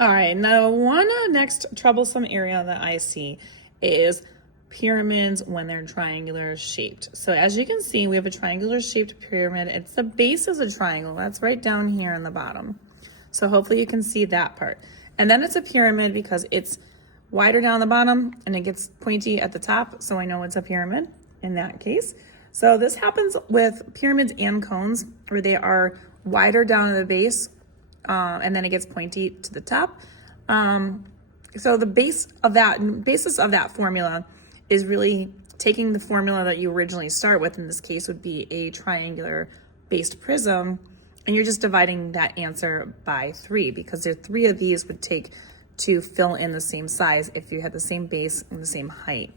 All right, now one next troublesome area that I see is pyramids when they're triangular shaped. So as you can see, we have a triangular shaped pyramid. It's the base is a triangle. That's right down here in the bottom. So hopefully you can see that part. And then it's a pyramid because it's wider down the bottom and it gets pointy at the top. So I know it's a pyramid in that case. So this happens with pyramids and cones where they are wider down at the base and then it gets pointy to the top. So the basis of that formula is really taking the formula that you originally start with. In this case would be a triangular based prism, and you're just dividing that answer by 3 because there are 3 of these would take to fill in the same size if you had the same base and the same height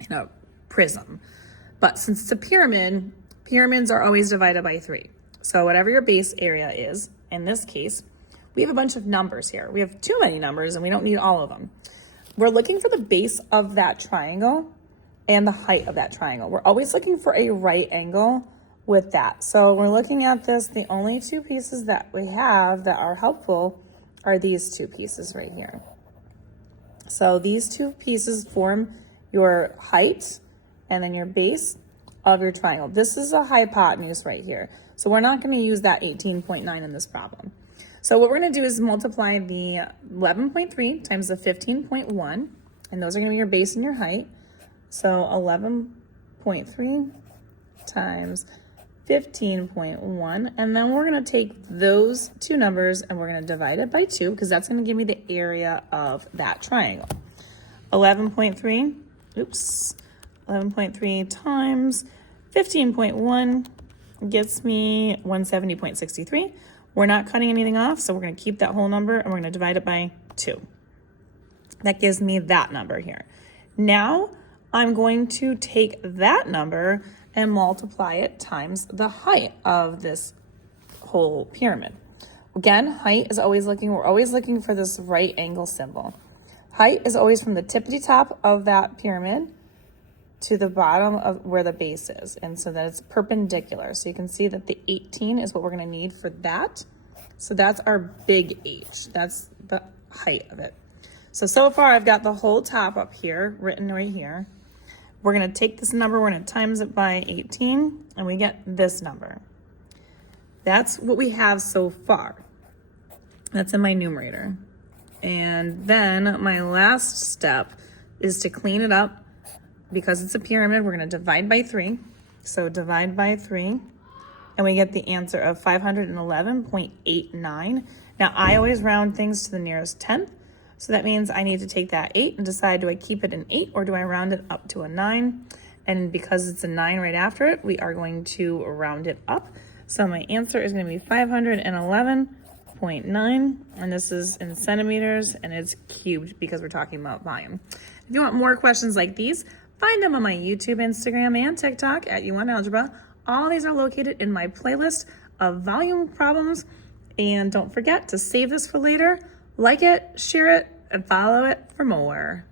in a prism. But since it's a pyramid, pyramids are always divided by 3. So whatever your base area is, in this case, we have a bunch of numbers here. We have too many numbers and we don't need all of them. We're looking for the base of that triangle and the height of that triangle. We're always looking for a right angle with that. So we're looking at this, the only 2 pieces that we have that are helpful are these 2 pieces right here. So these 2 pieces form your height and then your base of your triangle. This is a hypotenuse right here. So we're not going to use that 18.9 in this problem. So what we're going to do is multiply the 11.3 times the 15.1, and those are going to be your base and your height. So 11.3 times 15.1, and then we're going to take those 2 numbers and we're going to divide it by 2 because that's going to give me the area of that triangle. 11.3 times 15.1 gets me 170.63. We're not cutting anything off, so we're going to keep that whole number and we're going to divide it by 2. That gives me that number here. Now I'm going to take that number and multiply it times the height of this whole pyramid. Again, height is always we're always looking for this right angle symbol. Height is always from the tippity top of that pyramid to the bottom of where the base is. And so that it's perpendicular. So you can see that the 18 is what we're going to need for that. So that's our big H. That's the height of it. So far I've got the whole top up here, written right here. We're going to take this number, we're going to times it by 18, and we get this number. That's what we have so far. That's in my numerator. And then my last step is to clean it up. Because it's a pyramid, we're going to divide by 3. So divide by 3, and we get the answer of 511.89. Now, I always round things to the nearest tenth. So that means I need to take that 8 and decide, do I keep it an 8 or do I round it up to a 9? And because it's a 9 right after it, we are going to round it up. So my answer is going to be 511.9, and this is in centimeters, and it's cubed because we're talking about volume. If you want more questions like these, find them on my YouTube, Instagram, and TikTok at U1Algebra. All these are located in my playlist of volume problems. And don't forget to save this for later, like it, share it, and follow it for more.